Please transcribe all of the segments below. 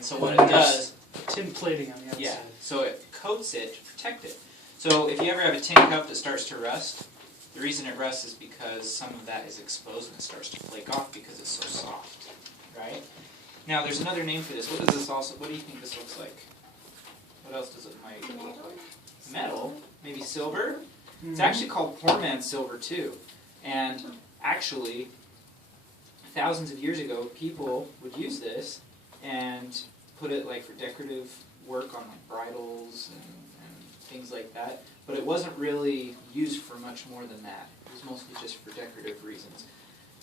And so what it does, tin plating on the outside. yeah, so it coats it to protect it. So if you ever have a tin cup that starts to rust, the reason it rusts is because some of that is exposed and it starts to flake off because it's so soft, right? Now there's another name for this. What does this also? What do you think this looks like? What else does it might look like? Metal, maybe silver. Mm-hmm. It's actually called poor man's silver too, and actually, thousands of years ago, people would use this and put it like for decorative work on like bridles and things like that. But it wasn't really used for much more than that. It was mostly just for decorative reasons.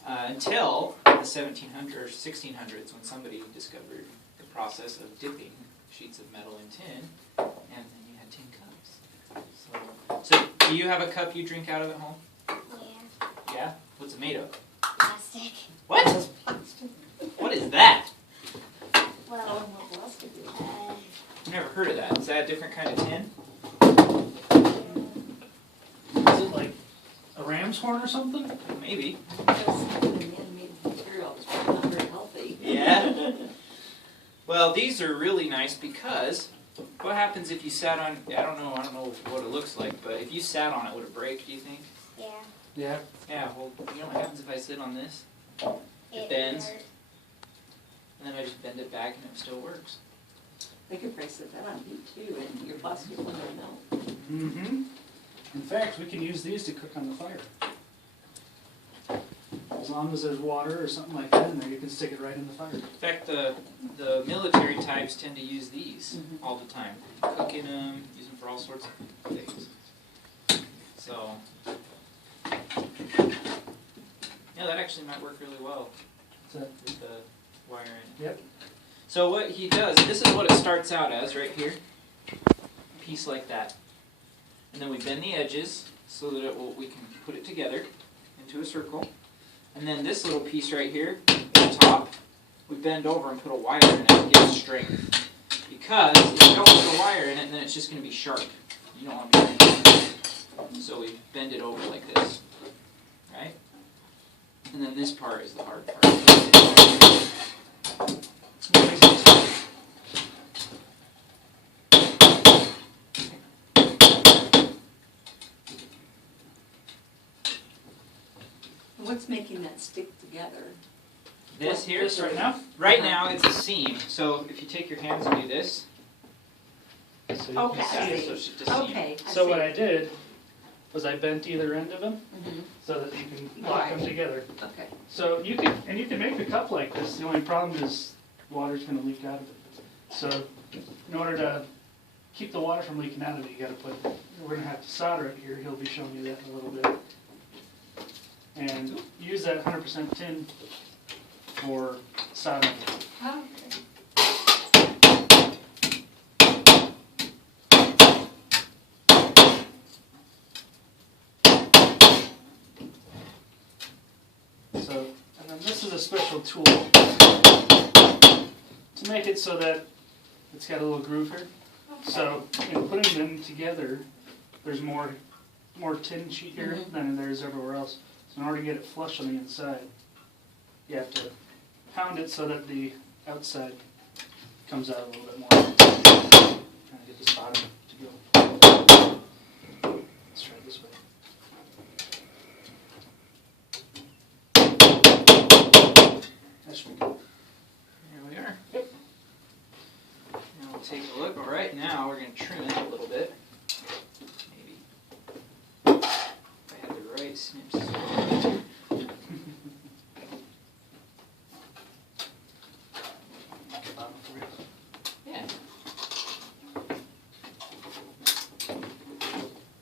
Until the 1700s or 1600s, when somebody discovered the process of dipping sheets of metal in tin, and then you had tin cups. So do you have a cup you drink out of at home? Yeah. Yeah? What's it made of? Plastic. What? What is that? Well, I've never heard of that. Is that a different kind of tin? Is it like a ram's horn or something? Maybe. Man-made material is probably not very healthy. Yeah. Well, these are really nice because what happens if you sat on, I don't know what it looks like, but if you sat on it, would it break, do you think? yeah. Yeah. Yeah, well, you know what happens if I sit on this? It bends. hurt. And then I just bend it back and it still works. They could probably set that on heat too, and your plastic wouldn't melt. Mm-hmm. In fact, we can use these to cook on the fire. As long as there's water or something like that in there, you can stick it right in the fire. In fact, the military types tend to use these all the time. Cook in them, use them for all sorts of things. So, yeah, that actually might work really well So, with the wire in it. yep. So what he does, this is what it starts out as right here. A piece like that. And then we bend the edges so that we can put it together into a circle. And then this little piece right here, on top, we bend over and put a wire in it to give it strength. Because if you don't put a wire in it, then it's just going to be sharp. You don't want to be sharp. So we bend it over like this. Right? And then this part is the hard part. What's making that stick together? This here? This right now? Right now it's a seam. So if you take your hands and do this, So you Okay. can see it. so it's just a seam. Okay, I So see. what I did was I bent either end of them Mhm. so that you can lock them together. Okay. So you can make the cup like this. The only problem is water's going to leak out of it. So in order to keep the water from leaking out of it, you got to we're going to have to solder it here. He'll be showing you that in a little bit. And use that 100% tin for soldering. Okay. So, and then this is a special tool to make it so that it's got a little groove here. So in putting them together, there's more tin sheet here than there is everywhere else. So in order to get it flush on the inside, you have to pound it so that the outside comes out a little bit more. Trying to get this bottom to go. Let's try it this way. That should be good. Here we are. Yep. Now we'll take a look. All right, now we're going to trim it a little bit. Maybe. If I had the right snips. Bottom for you. Yeah.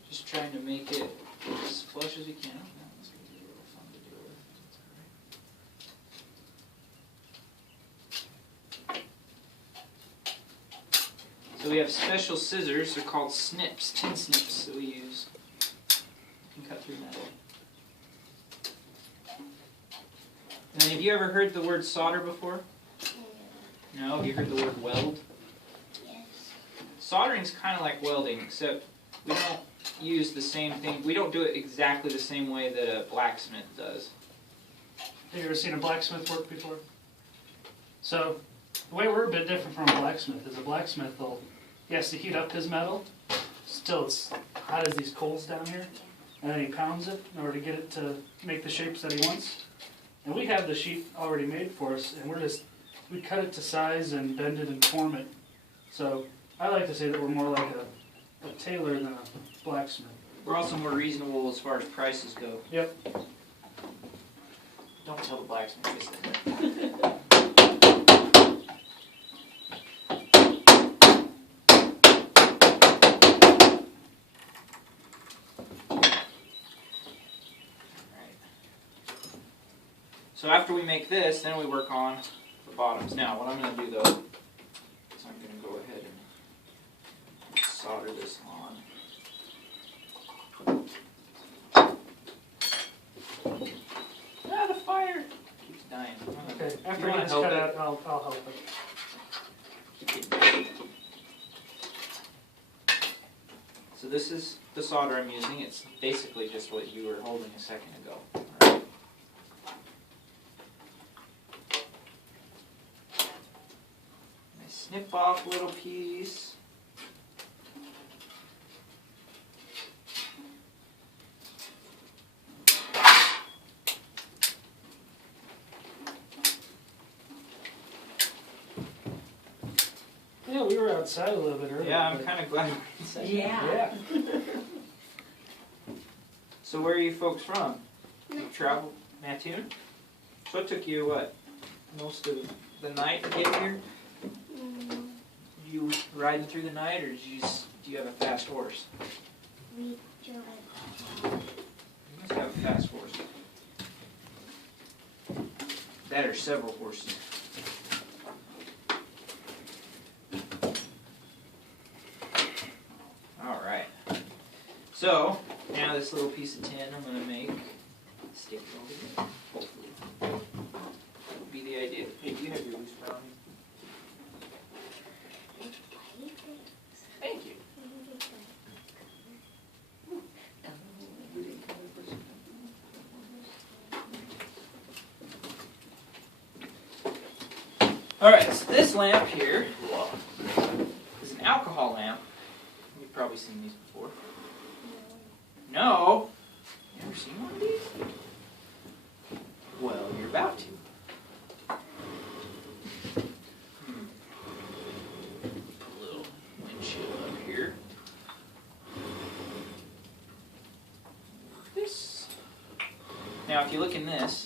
Just trying to make it as flush as we can. Oh, that one's going to be a little fun to deal with. That's all right. So we have special scissors. They're called snips, tin snips that we use. You can cut through metal. And then have you ever heard the word solder before? No? Have you heard the word weld? Yes. Soldering's kind of like welding, except we don't use the same thing. We don't do it exactly the same way that a blacksmith does. Have you ever seen a blacksmith work before? So The way we're a bit different from a blacksmith is a blacksmith he has to heat up his metal. Still, it's hot as these coals down here, and then he pounds it in order to get it to make the shapes that he wants. And we have the sheet already made for us, and we cut it to size and bend it and form it. So I like to say that we're more like a tailor than a blacksmith. We're also more reasonable as far as prices go. Yep. Don't tell the blacksmith this. So after we make this, then we work on the bottoms. Now, what I'm going to do though, is I'm going to go ahead and solder this on. Ah, the fire keeps dying. Okay. After You wanna it's help cut it? out, I'll help it. So this is the solder I'm using. It's basically just what you were holding a second ago. All right. I snip off a little piece. Yeah, we were outside a little bit earlier. Yeah, I'm but- kind of glad we said that. Yeah. So where are you folks from? You travel Mattoon? So it took you what? Most of the night to get here? You riding through the night, or do you have a fast horse? We drove. You must have a fast horse. That or several horses. Alright. So, now this little piece of tin I'm going to make stick it over here. Hopefully. That would be the idea. Hey, do you have your loose brownie? Thank you. Alright, so this lamp here is an alcohol lamp. You've probably seen these before. No? You ever seen one of these? Well, you're about to. Put a little windshield up here. This. Now, if you look in this,